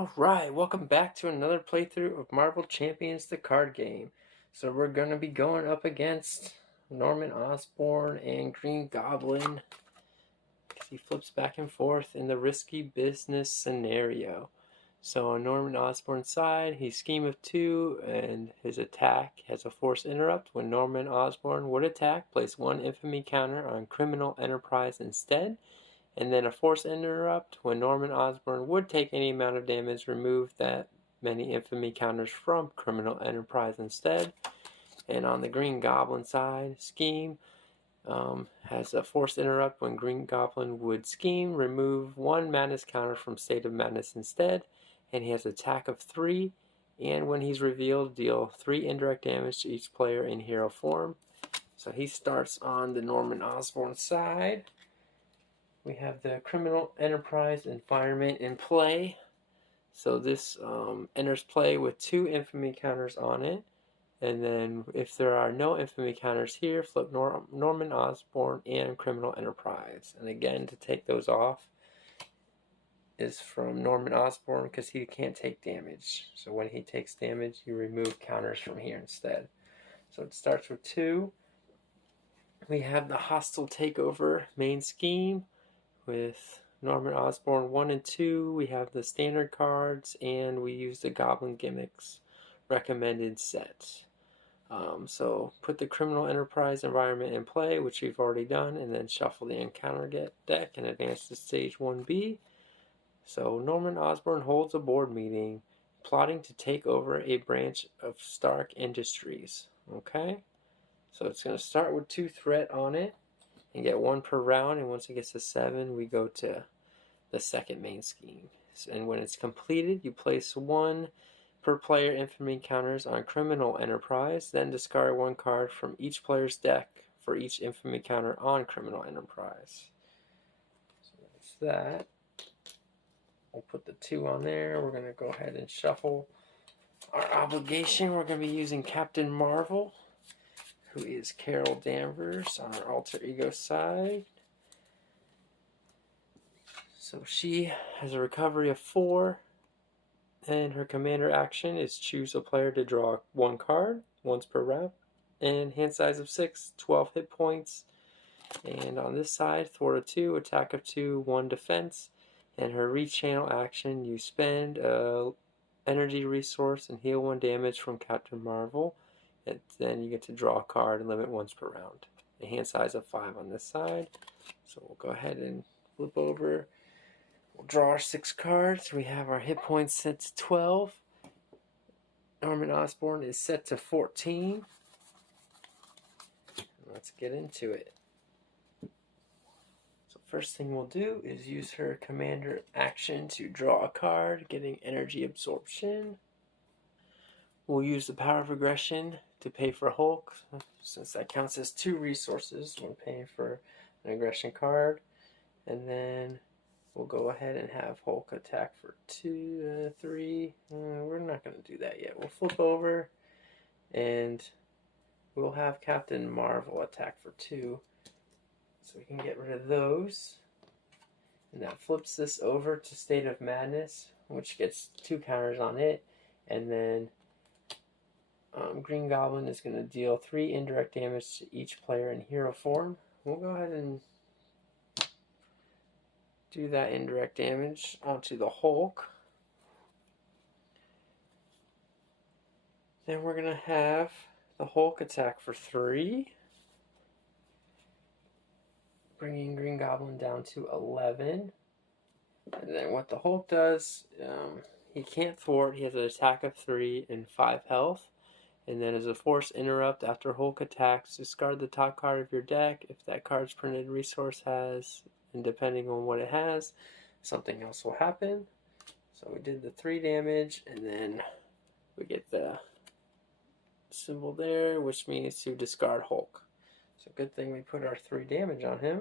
Alright, welcome back to another playthrough of Marvel Champions the card game. So we're going to be going up against Norman Osborn and Green Goblin. He flips back and forth in the risky business scenario. So on Norman Osborn's side, he's Scheme of 2, and his attack has a force interrupt. When Norman Osborn would attack, place one infamy counter on Criminal Enterprise instead. And then a force interrupt. When Norman Osborn would take any amount of damage, remove that many infamy counters from Criminal Enterprise instead. And on the Green Goblin side, Scheme has a force interrupt. When Green Goblin would scheme, remove one madness counter from State of Madness instead. And he has attack of 3. And when he's revealed, deal 3 indirect damage to each player in hero form. So he starts on the Norman Osborn side. We have the Criminal Enterprise Environment in play. So this enters play with 2 infamy counters on it. And then if there are no infamy counters here, flip Norman Osborn and Criminal Enterprise. And again, to take those off is from Norman Osborn because he can't take damage. So when he takes damage, you remove counters from here instead. So it starts with 2. We have the Hostile Takeover main scheme. With Norman Osborn 1 and 2, we have the standard cards, and we use the Goblin Gimmicks recommended set. So put the Criminal Enterprise environment in play, which we've already done, and then shuffle the encounter deck and advance to stage 1B. So Norman Osborn holds a board meeting, plotting to take over a branch of Stark Industries. Okay? So it's going to start with 2 threat on it. And get 1 per round, and once it gets to 7, we go to the second main scheme. And when it's completed, you place 1 per player infamy counters on Criminal Enterprise, then discard 1 card from each player's deck for each infamy counter on Criminal Enterprise. So that's that. We'll put the 2 on there. We're going to go ahead and shuffle our obligation. We're going to be using Captain Marvel, who is Carol Danvers on our alter ego side. So she has a recovery of 4, and her commander action is choose a player to draw 1 card, once per round, and hand size of 6, 12 hit points. And on this side, thwart of 2, attack of 2, 1 defense, and her rechannel action, you spend a energy resource and heal 1 damage from Captain Marvel. And then you get to draw a card and limit once per round. A hand size of 5 on this side. So we'll go ahead and flip over. We'll draw our 6 cards. We have our hit points set to 12. Norman Osborn is set to 14. Let's get into it. So first thing we'll do is use her commander action to draw a card, getting energy absorption. We'll use the power of aggression to pay for Hulk, since that counts as 2 resources when paying for an aggression card. And then we'll go ahead and have Hulk attack for 2, 3. We're not going to do that yet. We'll flip over, and we'll have Captain Marvel attack for 2. So we can get rid of those. And that flips this over to State of Madness, which gets 2 counters on it. And then Green Goblin is going to deal 3 indirect damage to each player in hero form. We'll go ahead and do that indirect damage onto the Hulk. Then we're going to have the Hulk attack for 3, bringing Green Goblin down to 11. And then what the Hulk does, he can't thwart. He has an attack of 3 and 5 health. And then as a force interrupt, after Hulk attacks, discard the top card of your deck. If that card's printed resource has, and depending on what it has, something else will happen. So we did the 3 damage, and then we get the symbol there, which means to discard Hulk. So good thing we put our 3 damage on him,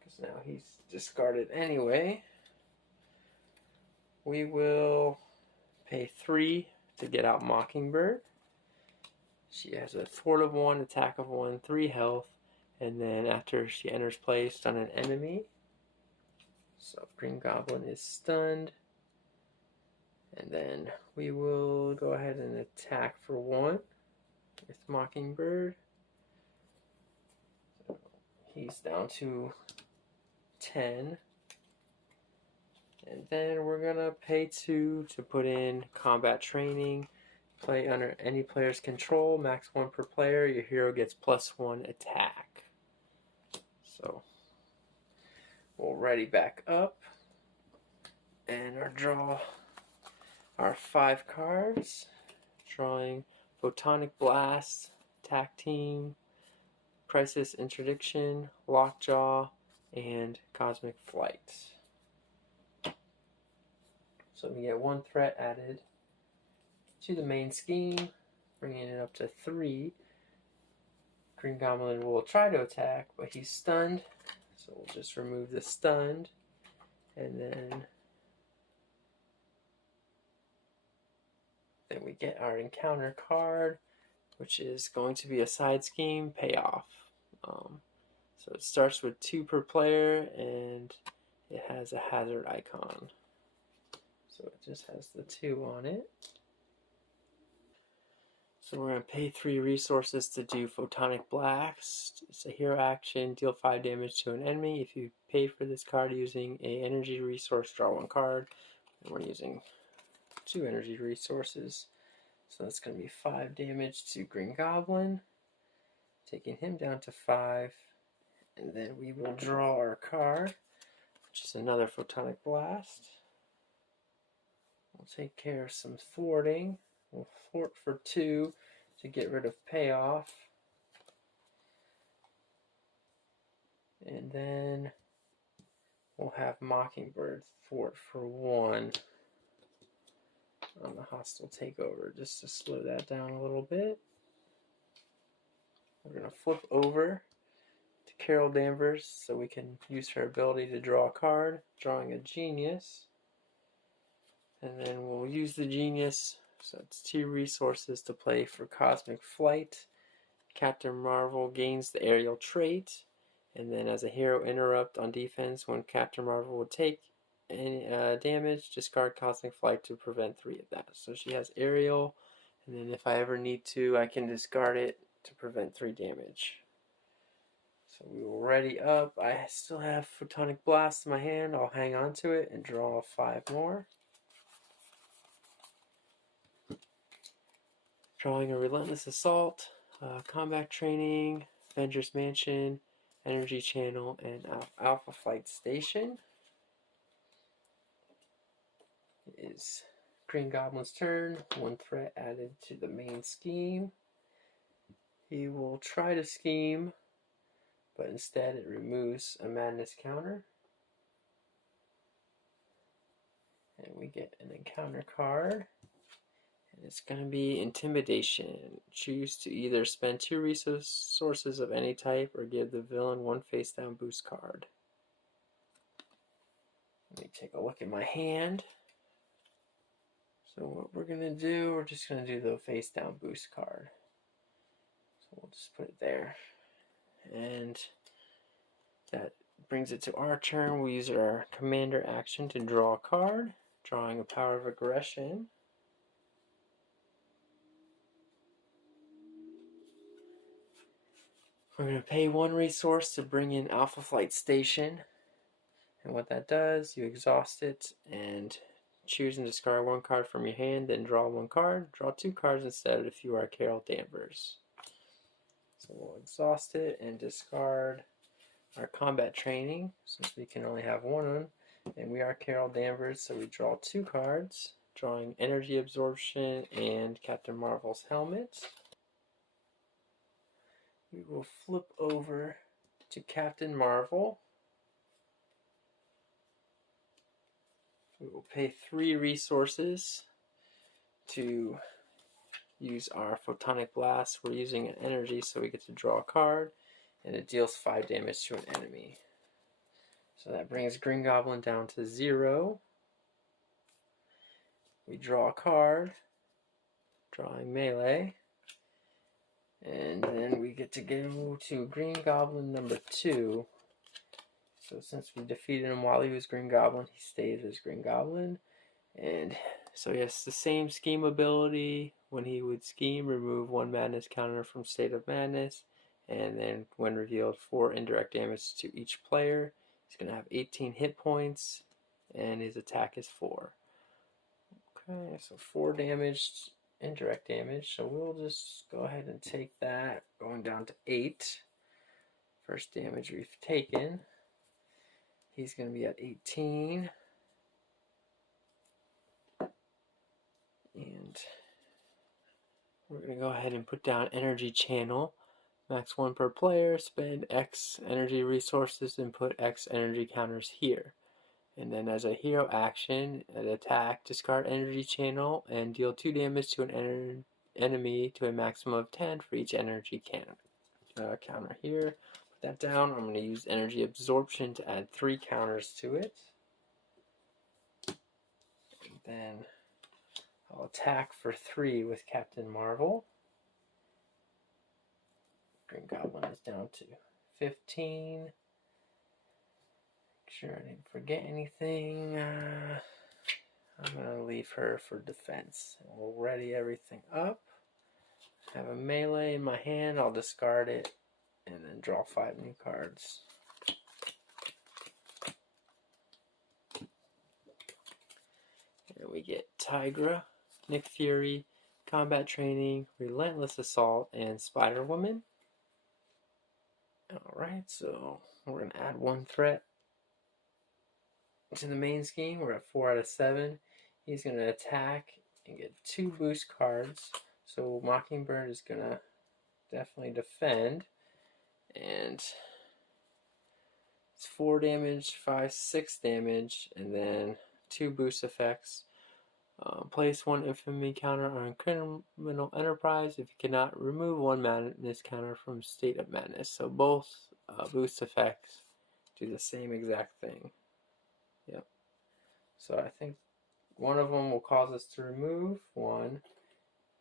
because now he's discarded anyway. We will pay 3 to get out Mockingbird. She has a thwart of 1, attack of 1, 3 health, and then after she enters play, stun an enemy. So Green Goblin is stunned. And then we will go ahead and attack for 1 with Mockingbird. So he's down to 10. And then we're gonna pay 2 to put in combat training. Play under any player's control, max 1 per player. Your hero gets +1 attack. So we'll ready back up and draw our 5 cards. Drawing Photonic Blast, Attack Team, Crisis Interdiction, Lockjaw, and Cosmic Flight. So we get 1 threat added to the main scheme, bringing it up to 3. Green Goblin will try to attack, but he's stunned, so we'll just remove the stunned, and then we get our encounter card, which is going to be a side scheme payoff. So it starts with 2 per player, and it has a hazard icon. So it just has the 2 on it. So we're going to pay 3 resources to do Photonic Blast. It's a hero action, deal 5 damage to an enemy. If you pay for this card using an energy resource, draw 1 card. And we're using 2 energy resources. So that's going to be 5 damage to Green Goblin, taking him down to 5. And then we will draw our card, which is another Photonic Blast. We'll take care of some thwarting. We'll thwart for 2 to get rid of payoff. And then we'll have Mockingbird thwart for 1 on the hostile takeover, just to slow that down a little bit. We're going to flip over to Carol Danvers so we can use her ability to draw a card, drawing a Genius. And then we'll use the Genius, so it's 2 resources to play for Cosmic Flight. Captain Marvel gains the aerial trait, and then as a hero interrupt on defense, when Captain Marvel would take any damage, discard Cosmic Flight to prevent 3 of that. So she has aerial, and then if I ever need to, I can discard it to prevent 3 damage. So we will ready up. I still have Photonic Blast in my hand. I'll hang on to it and draw 5 more. Drawing a Relentless Assault, Combat Training, Avengers Mansion, Energy Channel, and Alpha Flight Station. It is Green Goblin's turn. 1 threat added to the main scheme. He will try to scheme, but instead it removes a Madness counter. And we get an encounter card. And it's going to be Intimidation. Choose to either spend 2 resources of any type or give the villain 1 face down boost card. Let me take a look at my hand. So what we're going to do, we're just going to do the face down boost card. So we'll just put it there. And that brings it to our turn. We use our commander action to draw a card, drawing a Power of Aggression. We're going to pay 1 resource to bring in Alpha Flight Station. And what that does, you exhaust it and choose and discard 1 card from your hand, then draw 1 card. Draw 2 cards instead if you are Carol Danvers. So we'll exhaust it and discard our combat training, since we can only have 1 of them. And we are Carol Danvers, so we draw 2 cards, drawing Energy Absorption and Captain Marvel's helmet. We will flip over to Captain Marvel. We will pay 3 resources to use our Photonic Blast. We're using an energy, so we get to draw a card, and it deals 5 damage to an enemy. So that brings Green Goblin down to 0. We draw a card, drawing melee. And then we get to go to Green Goblin number 2. So since we defeated him while he was Green Goblin, he stays as Green Goblin. And So he has the same scheme ability. When he would scheme, remove 1 madness counter from State of Madness, and then when revealed, 4 indirect damage to each player. He's going to have 18 hit points, and his attack is 4. Okay, so 4 damage, indirect damage. So we'll just go ahead and take that, going down to 8. First damage we've taken. He's going to be at 18. And we're going to go ahead and put down Energy Channel. Max 1 per player, spend X energy resources and put X energy counters here. And then as a hero action, an attack, discard Energy Channel and deal 2 damage to an enemy to a maximum of 10 for each energy counter here. Put that down. I'm going to use Energy Absorption to add 3 counters to it. And then I'll attack for 3 with Captain Marvel. Green Goblin is down to 15. Make sure I didn't forget anything. I'm going to leave her for defense. We'll ready everything up. I have a melee in my hand. I'll discard it and then draw 5 new cards. Here we get Tigra, Nick Fury, Combat Training, Relentless Assault, and Spider Woman. Alright, so we're going to add 1 threat to the main scheme. We're at 4 out of 7. He's going to attack and get 2 boost cards. So Mockingbird is going to definitely defend. And it's 4 damage, 5, 6 damage, and then 2 boost effects. Place 1 infamy counter on Criminal Enterprise if you cannot remove 1 madness counter from State of Madness. So both boost effects do the same exact thing. Yep. So I think one of them will cause us to remove 1.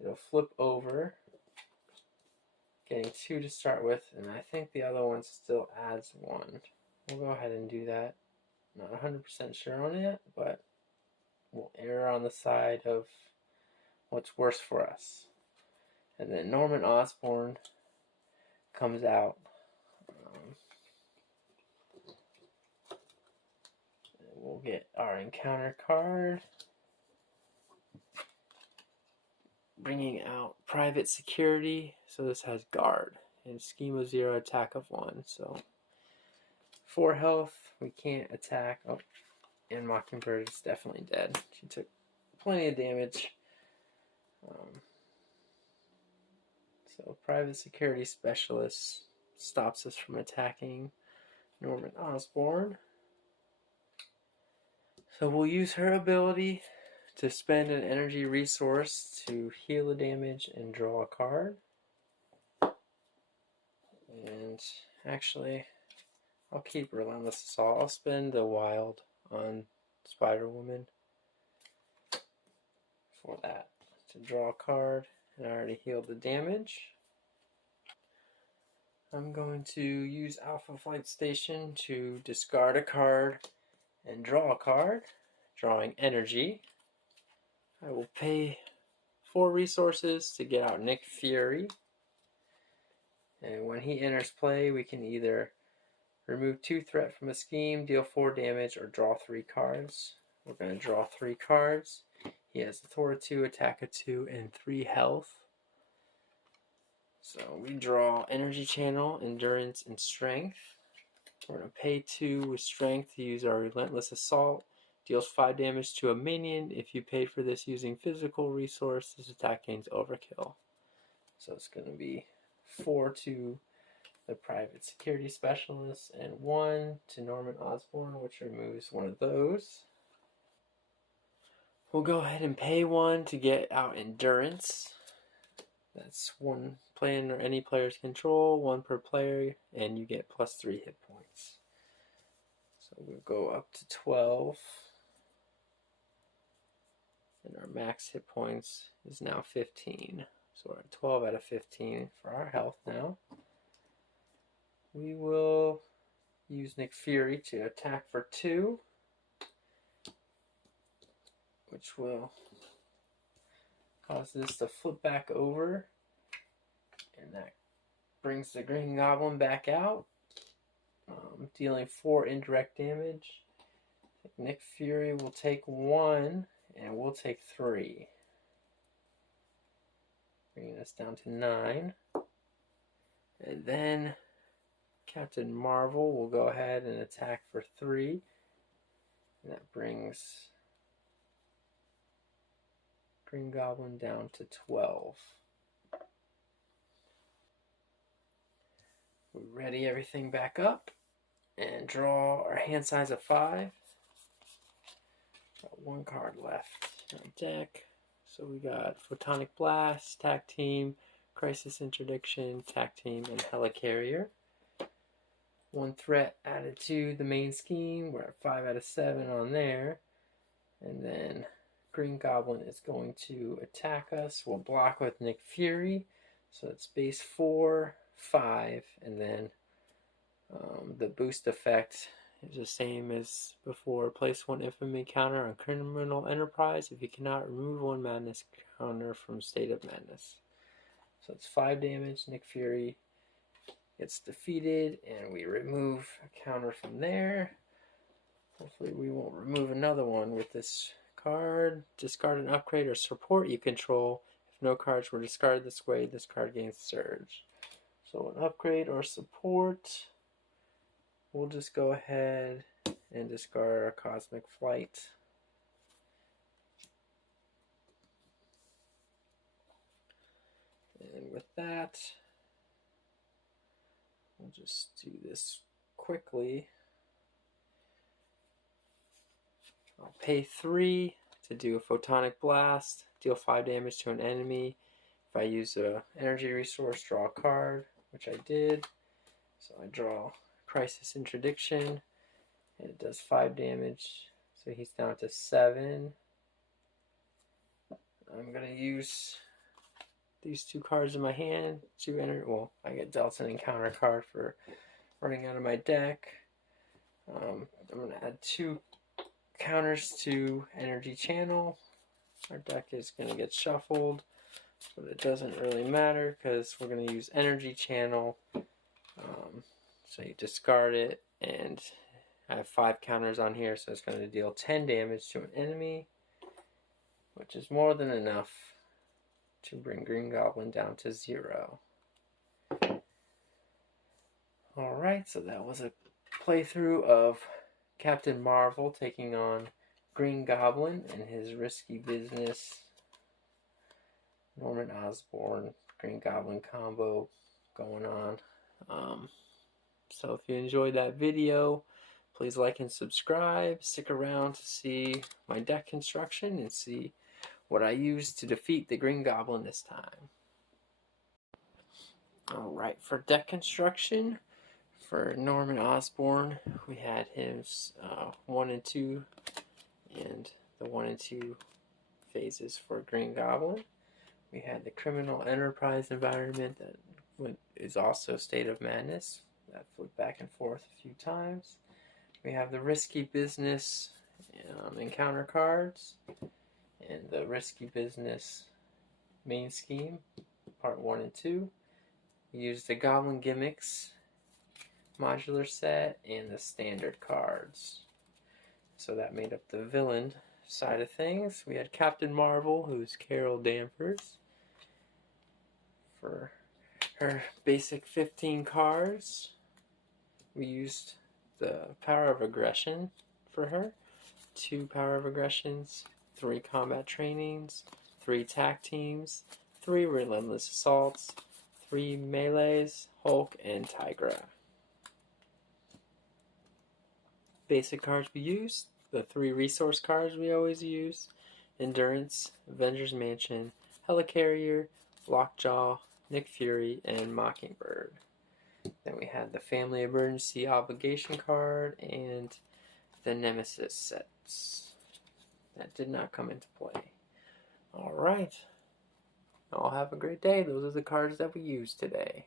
It'll flip over, getting 2 to start with, and I think the other one still adds 1. We'll go ahead and do that. Not 100% sure on it, but we'll err on the side of what's worse for us. And then Norman Osborn comes out. We'll get our encounter card. Bringing out Private Security. So this has guard. And scheme of 0, attack of 1. So 4 health. We can't attack. Oh, and Mockingbird is definitely dead. She took plenty of damage. So Private Security Specialist stops us from attacking Norman Osborn. So we'll use her ability to spend an energy resource to heal the damage and draw a card. And actually, I'll keep Relentless Assault. I'll spend the Wild on Spider Woman for that, to draw a card, and I already healed the damage. I'm going to use Alpha Flight Station to discard a card and draw a card, drawing energy. I will pay 4 resources to get out Nick Fury. And when he enters play, we can either remove 2 threat from a scheme, deal 4 damage, or draw 3 cards. We're going to draw 3 cards. He has Thor 2, Attack of 2, and 3 health. So we draw Energy Channel, Endurance, and Strength. We're going to pay 2 with Strength to use our Relentless Assault. Deals 5 damage to a minion. If you paid for this using physical resource, this attack gains Overkill. So it's going to be 4 to the Private Security Specialist and 1 to Norman Osborn, which removes one of those. We'll go ahead and pay 1 to get out Endurance. That's 1 player or any player's control, 1 per player, and you get plus 3 hit points. So we'll go up to 12. And our max hit points is now 15. So we're at 12 out of 15 for our health now. We will use Nick Fury to attack for 2, which will cause this to flip back over, and that brings the Green Goblin back out, dealing 4 indirect damage. Nick Fury will take 1, and we'll take 3. Bringing us down to 9. And then Captain Marvel will go ahead and attack for 3. And that brings Green Goblin down to 12. We ready everything back up and draw our hand size of 5. Got 1 card left in our deck. So we got Photonic Blast, Tac Team, Crisis Interdiction, Tac Team, and Helicarrier. 1 threat added to the main scheme. We're at 5 out of 7 on there. And then Green Goblin is going to attack us. We'll block with Nick Fury. So it's base 4, 5, and then the boost effect is the same as before. Place 1 infamy counter on Criminal Enterprise if you cannot remove 1 madness counter from State of Madness. So it's 5 damage. Nick Fury gets defeated, and we remove a counter from there. Hopefully we won't remove another one with this card. Discard an upgrade or support you control. If no cards were discarded this way, this card gains Surge. So an upgrade or support, we'll just go ahead and discard our Cosmic Flight. And with that, we'll just do this quickly. I'll pay 3 to do a Photonic Blast, deal 5 damage to an enemy. If I use an energy resource, draw a card, which I did. So I draw Crisis Interdiction, and it does 5 damage. So he's down to 7. I'm going to use these 2 cards in my hand to enter. Well, I get dealt an encounter card for running out of my deck. I'm going to add 2 counters to Energy Channel. Our deck is going to get shuffled, but it doesn't really matter because we're going to use Energy Channel. So you discard it, and I have 5 counters on here, so it's going to deal 10 damage to an enemy, which is more than enough to bring Green Goblin down to 0. Alright, so that was a playthrough of Captain Marvel taking on Green Goblin and his Risky Business Norman Osborn Green Goblin combo going on. So if you enjoyed that video, please like and subscribe. Stick around to see my deck construction and see what I used to defeat the Green Goblin this time. Alright, for deck construction, for Norman Osborn, we had his 1 and 2 and the 1 and 2 phases for Green Goblin. We had the Criminal Enterprise environment that is also State of Madness. That flipped back and forth a few times. We have the Risky Business encounter cards and the Risky Business main scheme, part 1 and 2. We used the Goblin Gimmicks modular set and the standard cards. So that made up the villain side of things. We had Captain Marvel, who's Carol Danvers, for her basic 15 cards. We used the Power of Aggression for her. 2 Power of Aggressions, 3 Combat Trainings, 3 Tac Teams, 3 Relentless Assaults, 3 Melees, Hulk, and Tigra. Basic cards we used, the 3 resource cards we always use: Endurance, Avengers Mansion, Helicarrier, Lockjaw, Nick Fury, and Mockingbird. Then we had the Family Emergency Obligation card and the Nemesis sets. That did not come into play. Alright. Y'all have a great day. Those are the cards that we used today.